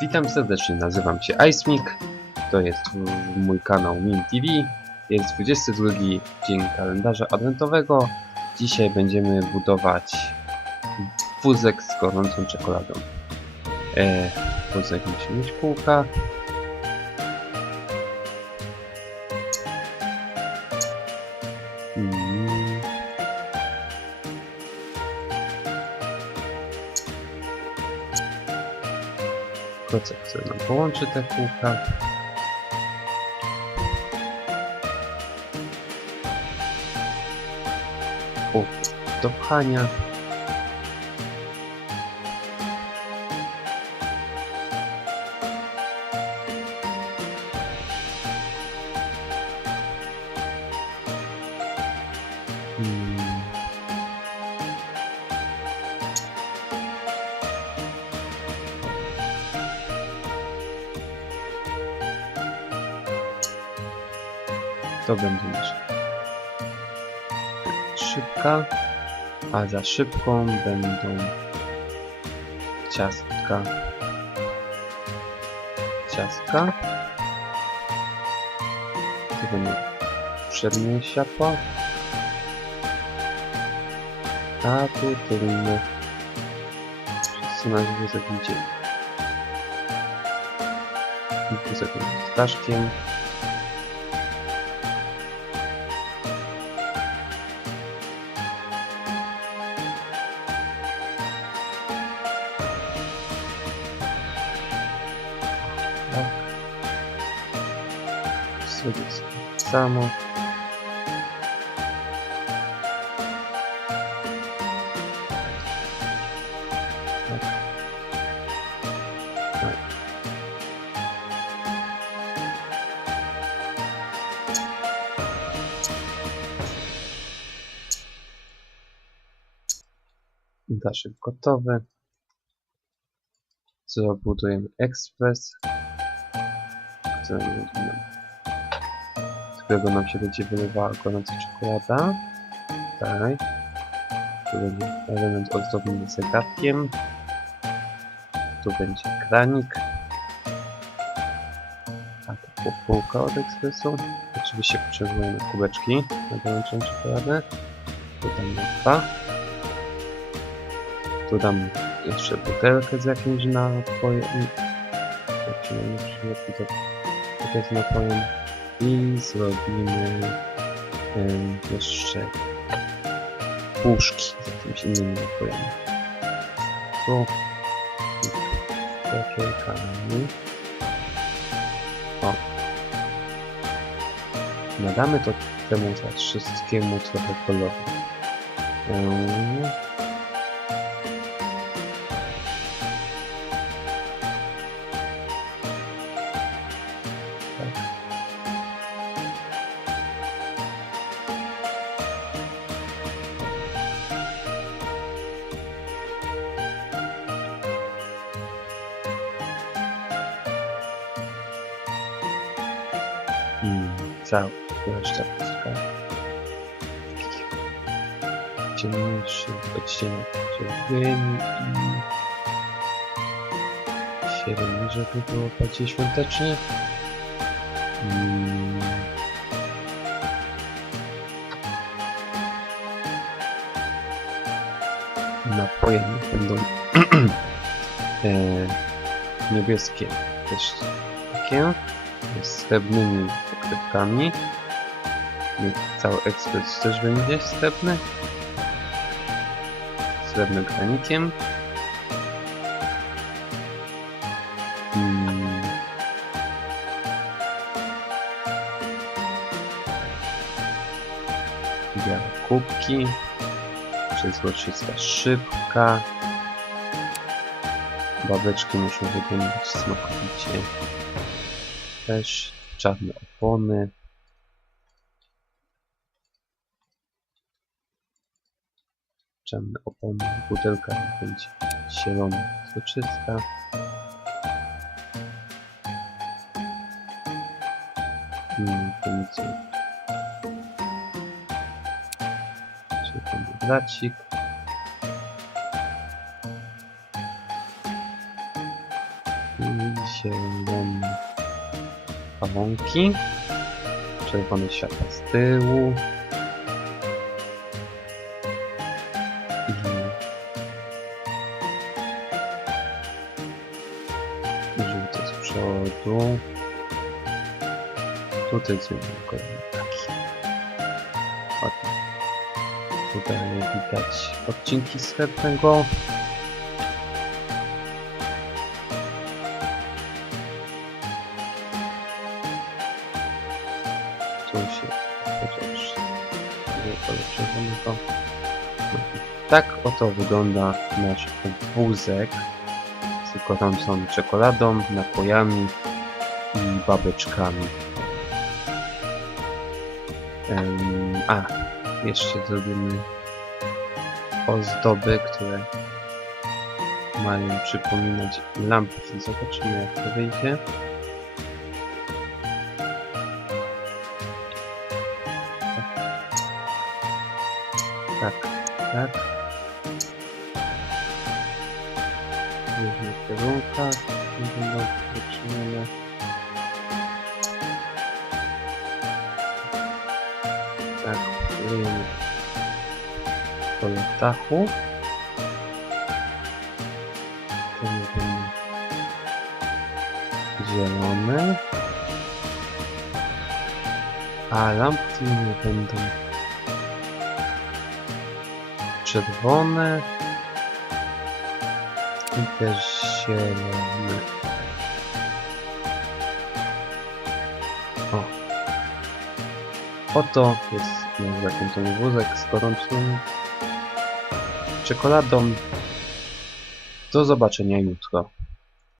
Witam serdecznie, nazywam się Icemik. To jest mój kanał Min TV. Jest 22 dzień kalendarza adwentowego. Dzisiaj będziemy budować wózek z gorącą czekoladą. E, wózek musi mieć kółka. Mm. Klocek, który nam połączy te kółka. Kółko do pchania. To będzie nasza szybka, a za szybką będą ciastka. Ciastka. Tu będą przednie światła. A tu tylne. Nasz wózek widzieli. Wózek jest ptaszkiem. Sobie tak samo. Tak. Daszek gotowy. Zabudujemy ekspres, z którego nam się będzie wylewała gorąca czekolada. Tak. Tu będzie element ozdobny zegarkiem. Tu będzie kranik. A to półka od ekspresu. Oczywiście potrzebujemy kubeczki na gorącą czekoladę. Tu dam dwa. Tu dam jeszcze butelkę z jakimś napojem. Się nie przylepi, to butelkę z napojem. I zrobimy em, jeszcze puszki z jakimiś innymi napojami. Tu butelkami. O. Nadamy to temu za wszystkiemu trochę koloru. Em, Hmm, cała reszta puszka. Ciemniejszy odcinek czerwieni i zielony, żeby było bardziej świątecznie. Hmm. Napoje będą e, niebieskie też takie z srebrnymi. Niech cały ekspres też będzie srebrny. Srebrnym granikiem. Białe kubki. Przezroczysta szybka. Babeczki muszą wyglądać smakowicie też czarne opony. Czarne opony, butelka będzie zielona, soczysta. Mm, to nic nie. Blacik. Mm, zielone pałąki, czerwone światła z tyłu i żółte z przodu. Tutaj jest kolor taki. Tutaj widać odcinki srebrnego. Tu No i Tak oto wygląda nasz wózek. Tylko tam są czekoladą, napojami i babeczkami. Em, a, jeszcze zrobimy ozdoby, które mają przypominać lampki. Zobaczymy jak to wyjdzie. Tak, tak. Kierunkach nie będą wytrzymane. Tak, kolejny kolor dachu. Nie będzie zielony. A lampki nie będą czerwone i też zielone. O. Oto jest nasz zakończony wózek z gorącą czekoladą. Do zobaczenia jutro.